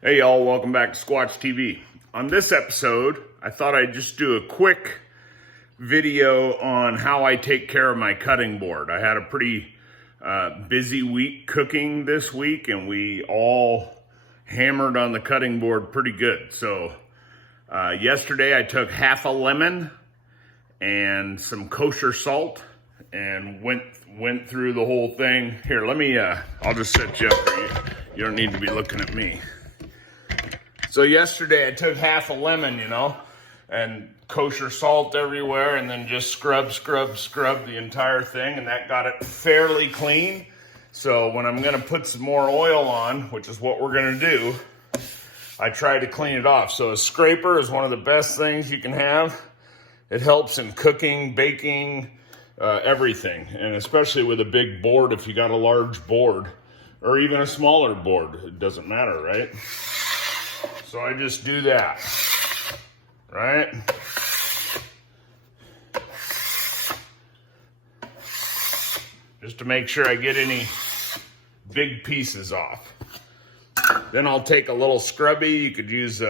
Hey y'all, welcome back to Squatch TV. On this episode, I thought I'd just do a quick video on how I take care of my cutting board. I had a pretty busy week cooking this week, and we all hammered on the cutting board pretty good. So yesterday I took half a lemon and some kosher salt and went through the whole thing. Here, I'll just set you up for you. You don't need to be looking at me. So yesterday I took half a lemon, and kosher salt everywhere, and then just scrub the entire thing, and that got it fairly clean. So when I'm gonna put some more oil on, which is what we're gonna do, I try to clean it off. So a scraper is one of the best things you can have. It helps in cooking, baking, everything, and especially with a big board. If you got a large board or even a smaller board, it doesn't matter, right? So I just do that, right? Just to make sure I get any big pieces off. Then I'll take a little scrubby. You could use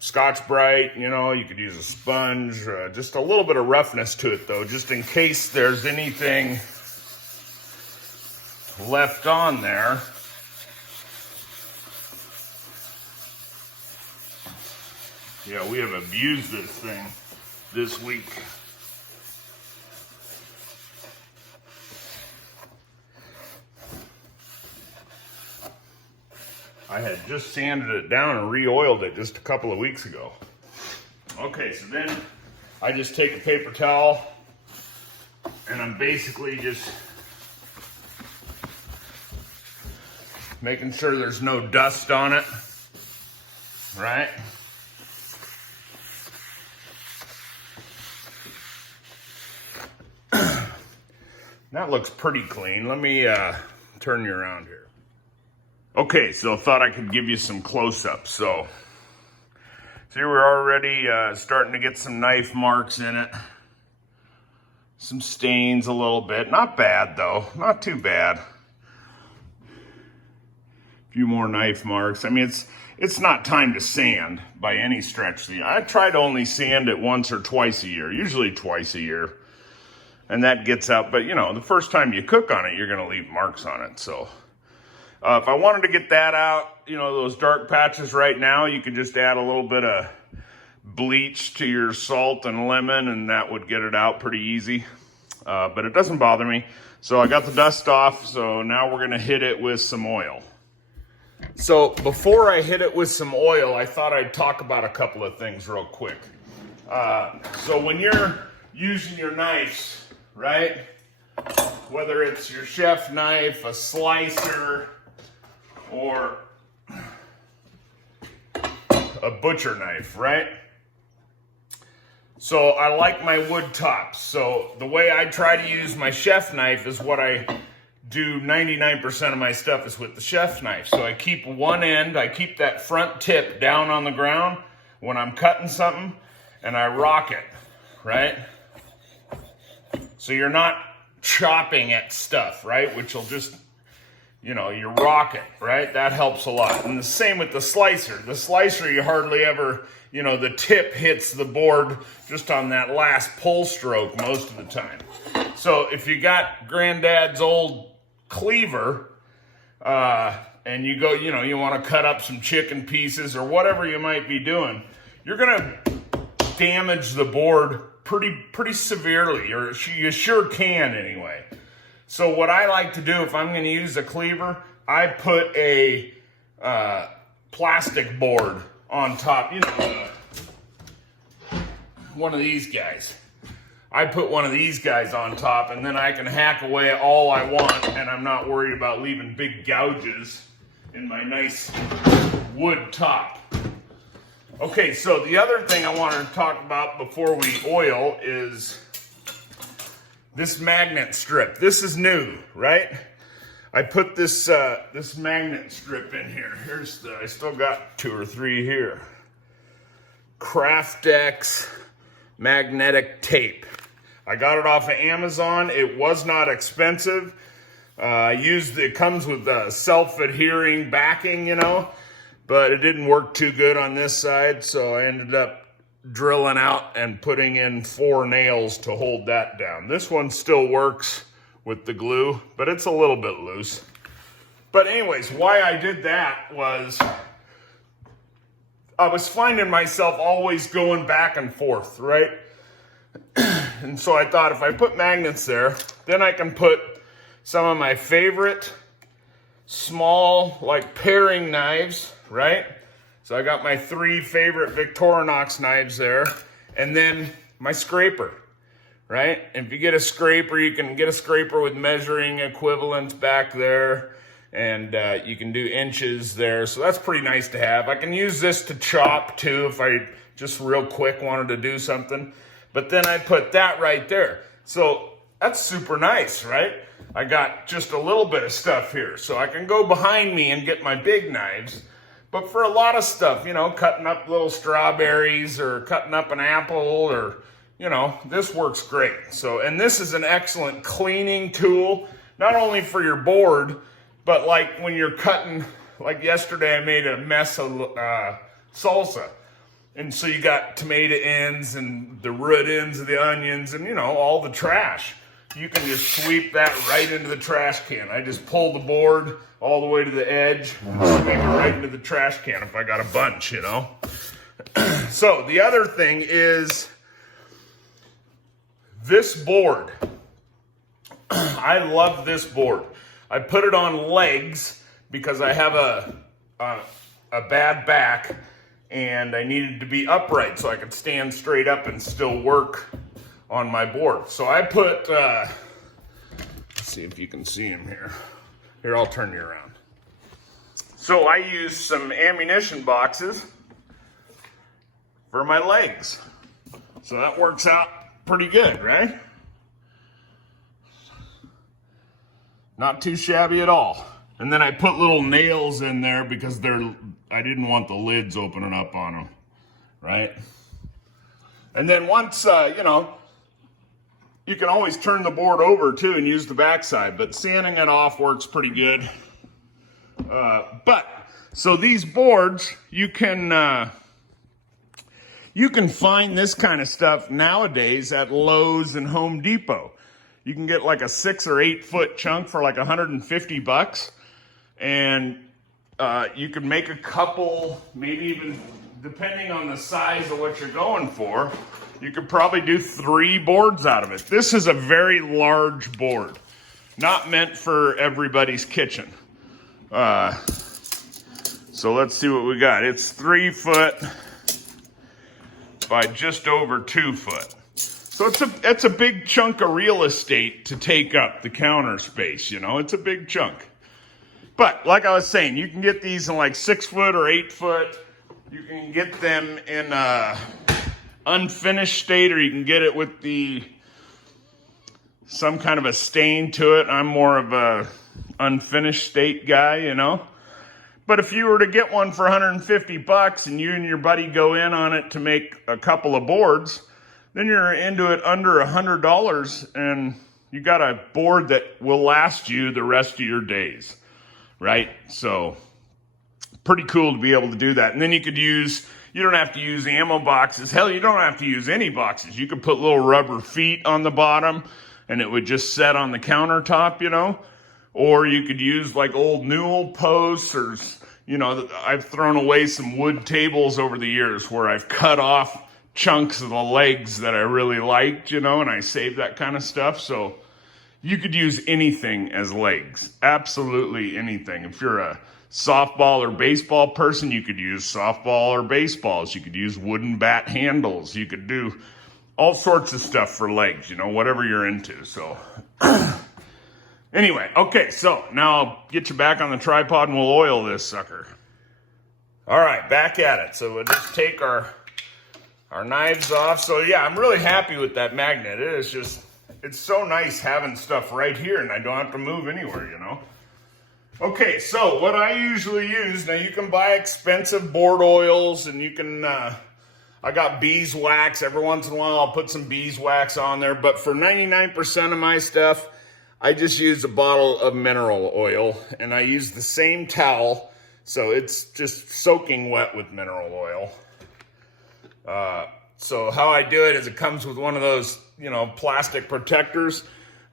Scotch-Brite, you could use a sponge, just a little bit of roughness to it though, just in case there's anything left on there. Yeah, we have abused this thing this week. I had just sanded it down and re-oiled it just a couple of weeks ago. Okay, so then I just take a paper towel and I'm basically just making sure there's no dust on it, right? That looks pretty clean. Let me turn you around here. Okay, so I thought I could give you some close-ups. So, see, we're already starting to get some knife marks in it. Some stains a little bit. Not bad, though. Not too bad. A few more knife marks. I mean, it's not time to sand by any stretch. I try to only sand it once or twice a year. Usually twice a year. And that gets out, but the first time you cook on it, you're gonna leave marks on it. So if I wanted to get that out, those dark patches right now, you could just add a little bit of bleach to your salt and lemon, and that would get it out pretty easy. But it doesn't bother me. So I got the dust off, so now we're gonna hit it with some oil. So before I hit it with some oil, I thought I'd talk about a couple of things real quick. So when you're using your knives, right? Whether it's your chef knife, a slicer, or a butcher knife, right? So I like my wood tops. So the way I try to use my chef knife is what I do 99% of my stuff is with the chef knife. So I keep one end, I keep that front tip down on the ground when I'm cutting something, and I rock it, right? So you're not chopping at stuff, right? Which will just, you rock it, right? That helps a lot. And the same with the slicer. The slicer, you hardly ever, the tip hits the board just on that last pull stroke most of the time. So if you got granddad's old cleaver, and you go, you want to cut up some chicken pieces or whatever you might be doing, you're going to damage the board pretty severely, or you sure can anyway. So what I like to do if I'm going to use a cleaver, I put a plastic board on top, one of these guys. I put one of these guys on top, and then I can hack away all I want, and I'm not worried about leaving big gouges in my nice wood top. Okay, so the other thing I wanted to talk about before we oil is this magnet strip. This is new, right? I put this this magnet strip in here. I still got 2 or 3 here. Craftex magnetic tape. I got it off of Amazon. It was not expensive. It comes with self-adhering backing, you know, but it didn't work too good on this side, so I ended up drilling out and putting in 4 nails to hold that down. This one still works with the glue, but it's a little bit loose. But anyways, why I did that was I was finding myself always going back and forth, right? And so I thought if I put magnets there, then I can put some of my favorite small, like paring knives, right? So I got my 3 favorite Victorinox knives there, and then my scraper, right? And if you get a scraper, you can get a scraper with measuring equivalents back there, and you can do inches there. So that's pretty nice to have. I can use this to chop too if I just real quick wanted to do something. But then I put that right there. So that's super nice, right? I got just a little bit of stuff here. So I can go behind me and get my big knives. But for a lot of stuff, you know, cutting up little strawberries or cutting up an apple or, you know, this works great. So, and this is an excellent cleaning tool, not only for your board, but like when you're cutting, like yesterday I made a mess of salsa. And so you got tomato ends and the root ends of the onions and, you know, all the trash. You can just sweep that right into the trash can. I just pull the board all the way to the edge, sweep it right into the trash can if I got a bunch, you know. So the other thing is this board. I love this board. I put it on legs because I have a bad back and I needed to be upright so I could stand straight up and still work on my board. So I put, let's see if you can see him here. Here, I'll turn you around. So I used some ammunition boxes for my legs. So that works out pretty good, right? Not too shabby at all. And then I put little nails in there because I didn't want the lids opening up on them, right? And then once, you know, you can always turn the board over too and use the backside, but sanding it off works pretty good. So these boards, you can find this kind of stuff nowadays at Lowe's and Home Depot. You can get like a 6 or 8 foot chunk for like $150, and you can make a couple, maybe even depending on the size of what you're going for, you could probably do 3 boards out of it. This is a very large board, not meant for everybody's kitchen. So let's see what we got. It's 3 foot by just over 2 foot. So it's a big chunk of real estate to take up, the counter space, you know, it's a big chunk. But like I was saying, you can get these in like 6 foot or 8 foot. You can get them in unfinished state, or you can get it with some kind of a stain to it. I'm more of a unfinished state guy, you know. But if you were to get one for $150 and you and your buddy go in on it to make a couple of boards, then you're into it under $100 and you got a board that will last you the rest of your days, right? So pretty cool to be able to do that. And then you don't have to use ammo boxes. Hell, you don't have to use any boxes. You could put little rubber feet on the bottom and it would just set on the countertop, you know. Or you could use like old newel posts, or, you know, I've thrown away some wood tables over the years where I've cut off chunks of the legs that I really liked, you know, and I saved that kind of stuff. So you could use anything as legs, absolutely anything. If you're a softball or baseball person, you could use softball or baseballs. You could use wooden bat handles. You could do all sorts of stuff for legs, you know, whatever you're into. So anyway, okay, so now I'll get you back on the tripod and we'll oil this sucker. All right, back at it. So we'll just take our knives off. So yeah, I'm really happy with that magnet. It's so nice having stuff right here and I don't have to move anywhere, you know. Okay, so what I usually use, now you can buy expensive board oils and you can, I got beeswax. Every once in a while I'll put some beeswax on there, but for 99% of my stuff, I just use a bottle of mineral oil, and I use the same towel, so it's just soaking wet with mineral oil. So how I do it is it comes with one of those, you know, plastic protectors.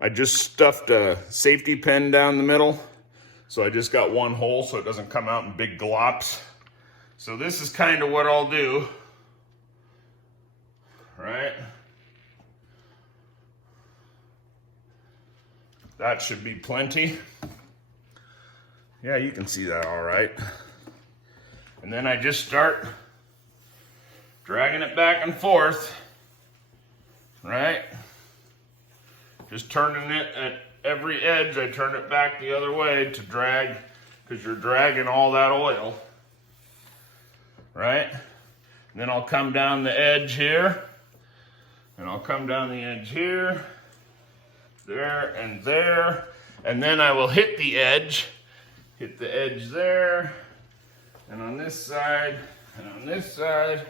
I just stuffed a safety pin down the middle. So I just got one hole so it doesn't come out in big glops. So this is kind of what I'll do, right? That should be plenty. Yeah, you can see that all right. And then I just start dragging it back and forth, right? Just turning it at every edge. I turn it back the other way to drag, because you're dragging all that oil, right? And then I'll come down the edge here, and I'll come down the edge here, there, and then I will hit the edge there, and on this side, and on this side.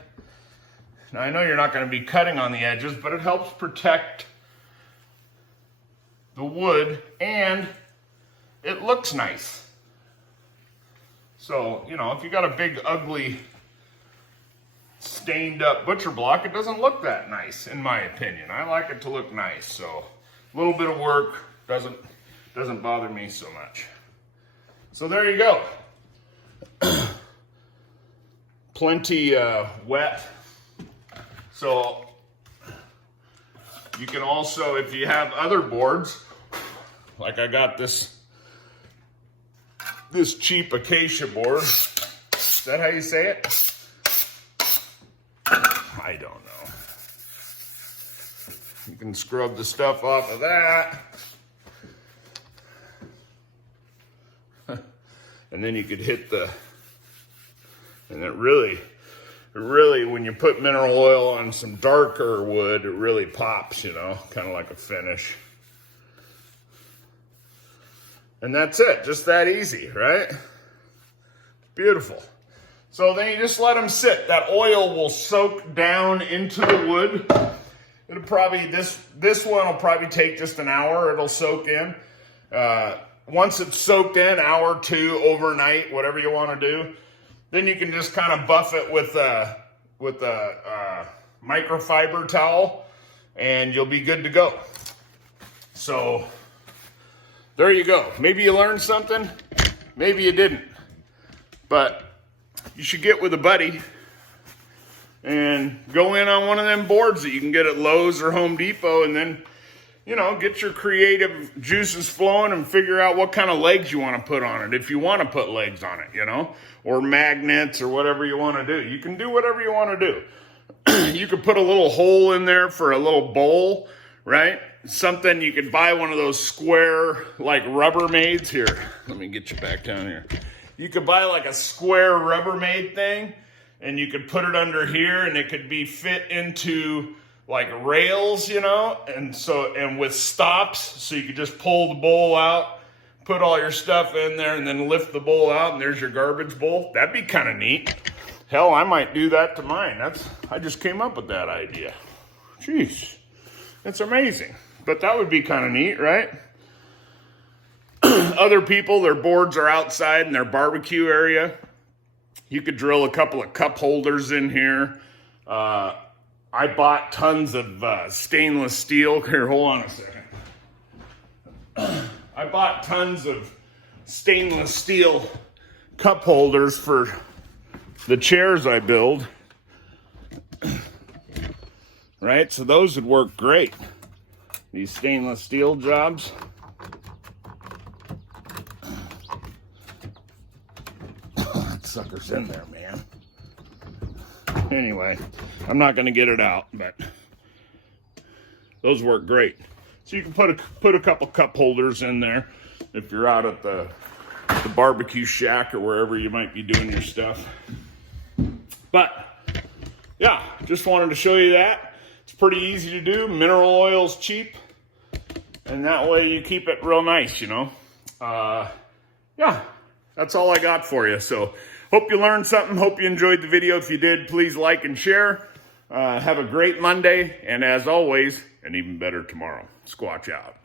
Now I know you're not going to be cutting on the edges, but it helps protect the wood, and it looks nice. So, you know, if you got a big, ugly, stained up butcher block, it doesn't look that nice, in my opinion. I like it to look nice, so a little bit of work doesn't bother me so much. So there you go. Plenty wet. So you can also, if you have other boards, like I got this cheap acacia board. Is that how you say it? I don't know. You can scrub the stuff off of that. And then you could hit and it really, when you put mineral oil on some darker wood, it really pops, you know, kind of like a finish. And that's it, just that easy, right? Beautiful. So then you just let them sit. That oil will soak down into the wood. It'll probably, this one will probably take just an hour. It'll soak in. Once it's soaked in, hour or two, overnight, whatever you want to do, then you can just kind of buff it with a microfiber towel, and you'll be good to go. So there you go. Maybe you learned something, maybe you didn't, but you should get with a buddy and go in on one of them boards that you can get at Lowe's or Home Depot, and then, you know, get your creative juices flowing and figure out what kind of legs you want to put on it. If you want to put legs on it, you know, or magnets or whatever you want to do. You can do whatever you want to do. You could put a little hole in there for a little bowl, right? Something you could buy one of those square, like Rubbermaids. Here, let me get you back down here. You could buy like a square Rubbermaid thing, and you could put it under here, and it could be fit into like rails, you know, and with stops, so you could just pull the bowl out, put all your stuff in there, and then lift the bowl out, and there's your garbage bowl. That'd be kind of neat. Hell, I might do that to mine. I just came up with that idea. Jeez, it's amazing. But that would be kind of neat, right? Other people, their boards are outside in their barbecue area. You could drill a couple of cup holders in here. I bought tons of stainless steel. Here, hold on a second. I bought tons of stainless steel cup holders for the chairs I build. Right? So those would work great. These stainless steel jobs. That sucker's in there, man. Anyway, I'm not going to get it out, but those work great. So you can put a couple cup holders in there if you're out at the barbecue shack or wherever you might be doing your stuff. But yeah, just wanted to show you that. It's pretty easy to do. Mineral oil's cheap, and that way you keep it real nice, you know. Yeah, that's all I got for you. So hope you learned something. Hope you enjoyed the video. If you did, please like and share. Have a great Monday, and as always, an even better tomorrow. Squatch out.